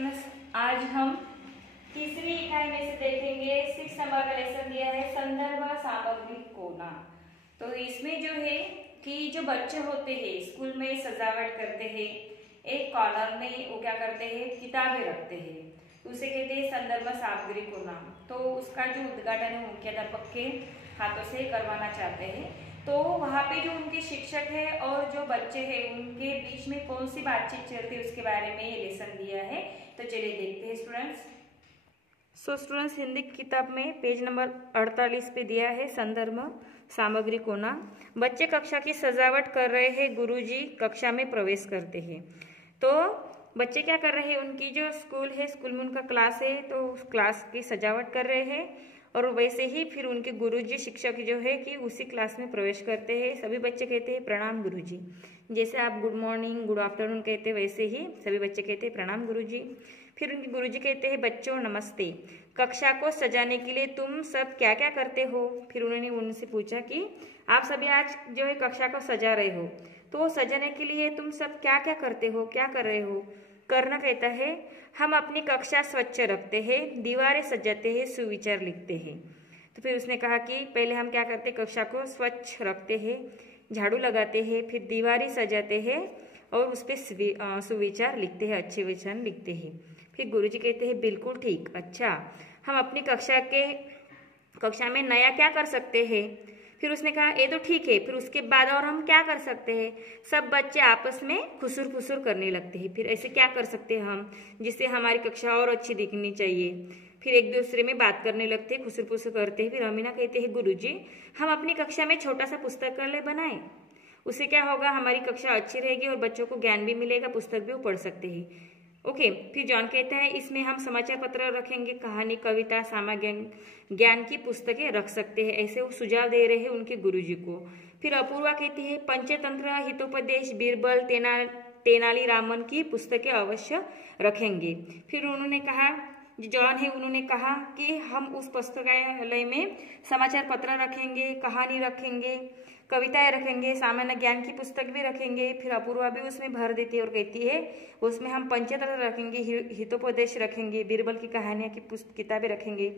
Students, आज हम तीसरी इकाई में से देखेंगे 6 नंबर का लेसन दिया है संदर्भ सामग्री कोना। तो इसमें जो है कि जो बच्चे होते हैं स्कूल में सजावट करते हैं, एक कॉर्नर में वो क्या करते हैं, किताबें रखते हैं, उसे कहते हैं संदर्भ सामग्री कोना। तो उसका जो उद्घाटन है मुख्याध्यापक के हाथों से करवाना चाहते हैं। तो वहाँ पे जो उनके शिक्षक है और जो बच्चे हैं उनके बीच में कौन सी बातचीत चलती है उसके बारे में ये लेसन दिया है। तो चलिए देखते हैं स्टूडेंट्स। स्टूडेंट्स, हिंदी किताब में पेज नंबर 48 पे दिया है संदर्भ सामग्री कोना। बच्चे कक्षा की सजावट कर रहे हैं, गुरुजी कक्षा में प्रवेश करते हैं। तो बच्चे क्या कर रहे हैं, उनकी जो स्कूल है, स्कूल में उनका क्लास है, तो उस क्लास की सजावट कर रहे हैं और वैसे ही फिर उनके गुरुजी शिक्षक जो है कि उसी क्लास में प्रवेश करते हैं। सभी बच्चे कहते हैं प्रणाम गुरुजी। जैसे आप गुड मॉर्निंग, गुड आफ्टरनून कहते हैं, वैसे ही सभी बच्चे कहते हैं प्रणाम गुरुजी। फिर उनके गुरुजी कहते हैं बच्चों नमस्ते, कक्षा को सजाने के लिए तुम सब क्या क्या करते हो। फिर उन्होंने उनसे पूछा कि आप सभी आज जो है कक्षा को सजा रहे हो, तो सजाने के लिए तुम सब क्या क्या करते हो, क्या कर रहे हो। करना कहता है हम अपनी कक्षा स्वच्छ रखते हैं, दीवारें सजाते हैं, सुविचार लिखते हैं। तो फिर उसने कहा कि पहले हम क्या करते हैं, कक्षा को स्वच्छ रखते हैं, झाड़ू लगाते हैं, फिर दीवारें सजाते हैं और उस पर सुविचार लिखते हैं, अच्छे विचार लिखते हैं। फिर गुरुजी कहते हैं बिल्कुल ठीक, अच्छा हम अपनी कक्षा में नया क्या कर सकते हैं। फिर उसने कहा ये तो ठीक है, फिर उसके बाद और हम क्या कर सकते हैं। सब बच्चे आपस में खुसुर फुसुर करने लगते हैं। फिर ऐसे क्या कर सकते हैं हम जिससे हमारी कक्षा और अच्छी दिखनी चाहिए। फिर एक दूसरे में बात करने लगते हैं, खुसुर फुसुर करते हैं। फिर अमीना कहते हैं गुरुजी हम अपनी कक्षा में छोटा सा पुस्तकालय बनाएं, उससे क्या होगा, हमारी कक्षा अच्छी रहेगी और बच्चों को ज्ञान भी मिलेगा, पुस्तक भी वो पढ़ सकते हैं। ओके। फिर जॉन कहता है इसमें हम समाचार पत्र रखेंगे, कहानी, कविता, सामान्य ज्ञान की पुस्तकें रख सकते हैं। ऐसे वो सुझाव दे रहे हैं उनके गुरुजी को। फिर अपूर्वा कहती है पंचतंत्र, हितोपदेश, बीरबल, तेनालीरामन की पुस्तकें अवश्य रखेंगे। फिर उन्होंने कहा, जॉन है, उन्होंने कहा कि हम उस पुस्तकालय में समाचार पत्र रखेंगे, कहानी रखेंगे, कविताएं रखेंगे, सामान्य ज्ञान की पुस्तक भी रखेंगे। फिर अपूर्वा भी उसमें भर देती है और कहती है उसमें हम पंचतंत्र रखेंगे, हितोपदेश रखेंगे, बीरबल की कहानियाँ की किताबें रखेंगे,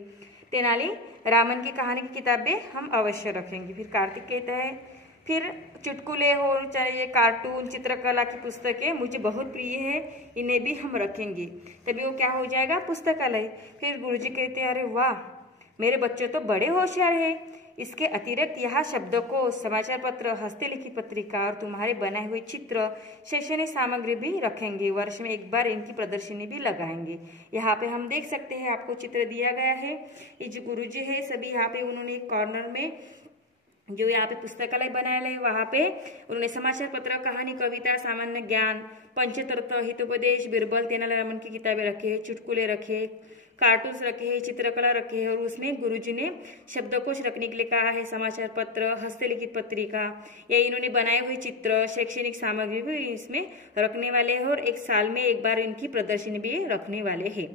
तेनाली रामन की कहानी की किताबें हम अवश्य रखेंगे। फिर कार्तिक कहता है फिर चुटकुले हो चाहे कार्टून, चित्रकला की पुस्तकें मुझे बहुत प्रिय है, इन्हें भी हम रखेंगे, तभी वो क्या हो जाएगा, पुस्तकालय। फिर गुरुजी कहते हैं अरे वाह मेरे बच्चे तो बड़े होशियार है, इसके अतिरिक्त यहाँ शब्दकोश, समाचार पत्र, हस्तलिखित पत्रिका और तुम्हारे बनाए हुए चित्र, शैक्षणिक सामग्री भी रखेंगे। वर्ष में एक बार इनकी प्रदर्शनी भी लगाएंगे। यहाँ पे हम देख सकते हैं, आपको चित्र दिया गया है। ये जो गुरुजी है सभी यहाँ पे उन्होंने एक कॉर्नर में जो यहाँ पे पुस्तकालय बनाया है वहाँ पे उन्होंने समाचार पत्र, कहानी, कविता, सामान्य ज्ञान, पंचतंत्र, हितोपदेश, बीरबल, तेनालीरामन की किताबें रखी है, चुटकुले रखे, कार्टून्स रखे हैं, चित्रकला रखे है और उसमें गुरुजी ने शब्दकोश रखने के लिए कहा है, समाचार पत्र, हस्तलिखित पत्रिका या इन्होंने बनाए हुए चित्र, शैक्षणिक सामग्री भी इसमें रखने वाले हैं और एक साल में एक बार इनकी प्रदर्शनी भी रखने वाले हैं।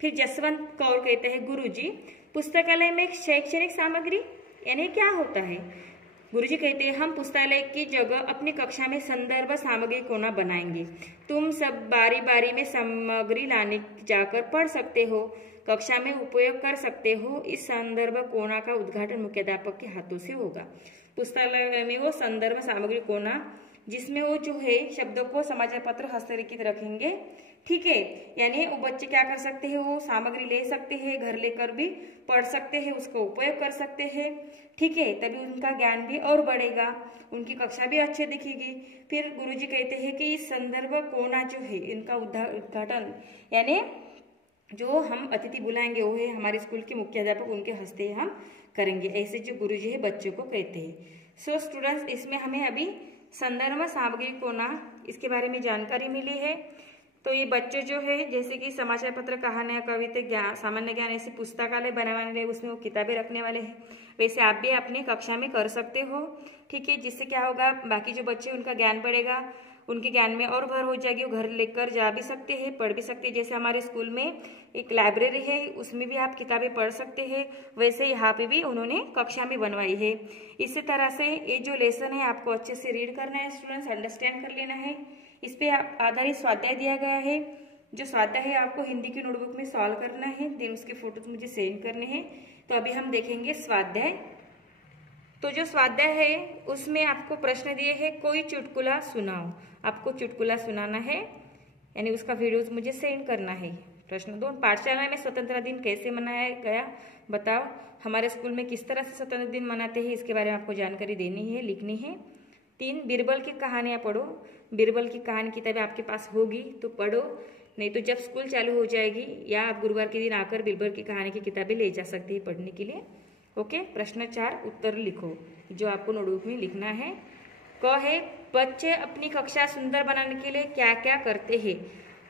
फिर जसवंत कौर कहते हैं गुरुजी पुस्तकालय में शैक्षणिक सामग्री यानी क्या होता है। गुरुजी कहते हैं हम पुस्तकालय की जगह अपनी कक्षा में संदर्भ सामग्री कोना बनाएंगे, तुम सब बारी बारी में सामग्री लाने जाकर पढ़ सकते हो, कक्षा में उपयोग कर सकते हो। इस संदर्भ कोना का उद्घाटन मुख्याध्यापक के हाथों से होगा। पुस्तकालय में वो संदर्भ सामग्री कोना जिसमें वो जो है शब्दों को, समाचार पत्र, हस्तलिखित रखेंगे, ठीक है। यानी वो बच्चे क्या कर सकते हैं, वो सामग्री ले सकते हैं, घर लेकर भी पढ़ सकते हैं, उसको उपयोग कर सकते हैं, ठीक है। तभी उनका ज्ञान भी और बढ़ेगा, उनकी कक्षा भी अच्छे दिखेगी। फिर गुरुजी कहते हैं कि इस संदर्भ कोना जो है इनका उद्घाटन यानी जो हम अतिथि बुलाएंगे वो है हमारे स्कूल के मुख्याध्यापक, उनके हस्ते हम करेंगे। ऐसे जो गुरुजी है बच्चों को कहते हैं। स्टूडेंट्स, इसमें हमें अभी संदर्भ सामग्री कोना इसके बारे में जानकारी मिली है। तो ये बच्चे जो है जैसे कि समाचार पत्र, कहानियाँ, कविता, ज्ञान, सामान्य ज्ञान ऐसी पुस्तकालय बनाने उसमें वो किताबें रखने वाले हैं, वैसे आप भी अपनी कक्षा में कर सकते हो, ठीक है। जिससे क्या होगा, बाकी जो बच्चे उनका ज्ञान बढ़ेगा, उनके ज्ञान में और भर हो जाएगी, वो घर लेकर जा भी सकते हैं, पढ़ भी सकते हैं। जैसे हमारे स्कूल में एक लाइब्रेरी है, उसमें भी आप किताबें पढ़ सकते हैं, वैसे यहाँ पे भी उन्होंने कक्षा में बनवाई है। इसी तरह से ये जो लेसन है आपको अच्छे से रीड करना है स्टूडेंट्स, अंडरस्टैंड कर लेना है। इस पे आधारित स्वाध्याय दिया गया है, जो स्वाध्याय है आपको हिंदी की नोटबुक में सॉल्व करना है, देन उसके फोटोज मुझे सेंड करने हैं। तो अभी हम देखेंगे स्वाध्याय। तो जो स्वाध्याय है उसमें आपको प्रश्न दिए हैं, कोई चुटकुला सुनाओ। आपको चुटकुला सुनाना है, यानी उसका वीडियोज मुझे सेंड करना है। प्रश्न 2, पाठशाला में स्वतंत्रता दिन कैसे मनाया गया बताओ। हमारे स्कूल में किस तरह से स्वतंत्रता दिन मनाते हैं इसके बारे में आपको जानकारी देनी है, लिखनी है। 3, बीरबल की कहानियाँ पढ़ो। बीरबल की कहानी किताबें आपके पास होगी तो पढ़ो, नहीं तो जब स्कूल चालू हो जाएगी या आप गुरुवार के दिन आकर बीरबल की कहानी की किताबें ले जा सकते हैं पढ़ने के लिए। ओके। प्रश्न 4, उत्तर लिखो, जो आपको नोटबुक में लिखना है। क है, बच्चे अपनी कक्षा सुंदर बनाने के लिए क्या क्या करते हैं।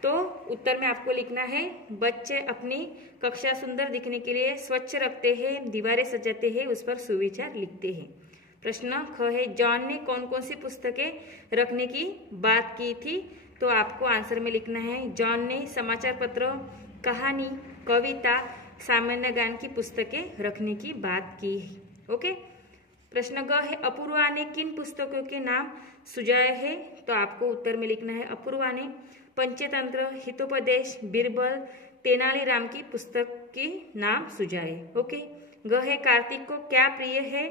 तो उत्तर में आपको लिखना है, बच्चे अपनी कक्षा सुंदर दिखने के लिए स्वच्छ रखते हैं, दीवारें सजाते हैं, उस पर सुविचार लिखते हैं। प्रश्न ख है, जॉन ने कौन कौन सी पुस्तकें रखने की बात की थी। तो आपको आंसर में लिखना है, जॉन ने समाचार पत्र, कहानी, कविता, सामान्य ज्ञान की पुस्तकें रखने की बात की। ओके। प्रश्न ग है, अपूर्वा ने किन पुस्तकों के नाम सुझाए हैं। तो आपको उत्तर में लिखना है, अपूर्वा ने पंचतंत्र, हितोपदेश, बीरबल, तेनालीराम की पुस्तक के नाम सुझाए। ओके। ग है, कार्तिक को क्या प्रिय है।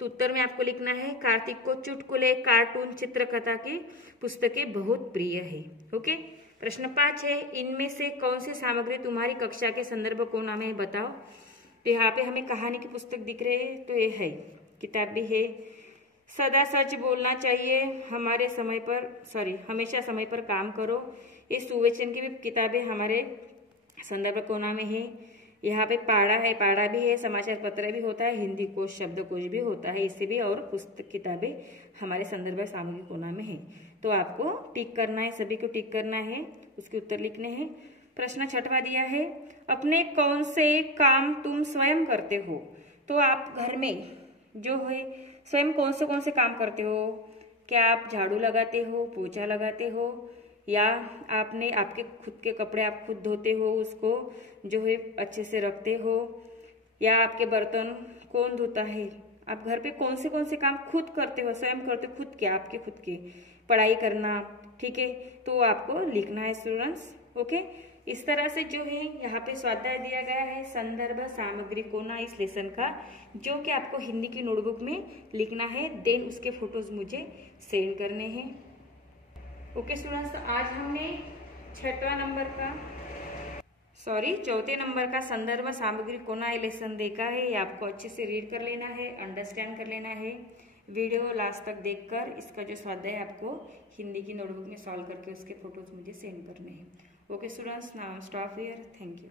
तो उत्तर में आपको लिखना है, कार्तिक को चुटकुले, कार्टून, चित्रकथा की पुस्तकें बहुत प्रिय है। ओके। प्रश्न 5 है, इनमें से कौन सी सामग्री तुम्हारी कक्षा के संदर्भ को नाम है बताओ। तो यहाँ पे हमें कहानी की पुस्तक दिख रही है, तो ये है, किताब भी है, सदा सच बोलना चाहिए, हमारे समय पर हमेशा समय पर काम करो। ये सुवचन की भी किताबें हमारे संदर्भ कोना में है। यहाँ पे पाड़ा है, पाड़ा भी है, समाचार पत्र भी होता है, हिंदी कोश, शब्दकोश भी होता है, इससे भी और पुस्तक किताबें हमारे संदर्भ सामग्री कोना में है। तो आपको टिक करना है, सभी को टिक करना है, उसके उत्तर लिखने हैं। प्रश्न 6वां दिया है, अपने कौन से काम तुम स्वयं करते हो। तो आप घर में जो है स्वयं कौन से काम करते हो। क्या आप झाड़ू लगाते हो, पोछा लगाते हो, या आपने आपके खुद के कपड़े आप खुद धोते हो, उसको जो है अच्छे से रखते हो, या आपके बर्तन कौन धोता है। आप घर पे कौन से काम खुद करते हो, स्वयं करते हो, खुद के, आपके खुद के, पढ़ाई करना, ठीक है। तो आपको लिखना है स्टूडेंट्स। ओके। इस तरह से जो है यहाँ पे स्वाध्याय दिया गया है, संदर्भ सामग्री कोना इस लेसन का, जो कि आपको हिंदी की नोटबुक में लिखना है, देन उसके फोटोज मुझे सेंड करने हैं। ओके स्टूडेंट्स, आज हमने 4 नंबर का संदर्भ सामग्री कोना ये लेसन देखा है। ये आपको अच्छे से रीड कर लेना है, अंडरस्टैंड कर लेना है। वीडियो लास्ट तक देखकर इसका जो स्वाध्याय आपको हिंदी की नोटबुक में सॉल्व करके उसके फोटोज मुझे सेंड करने हैं। Okay students, now stop here, thank you.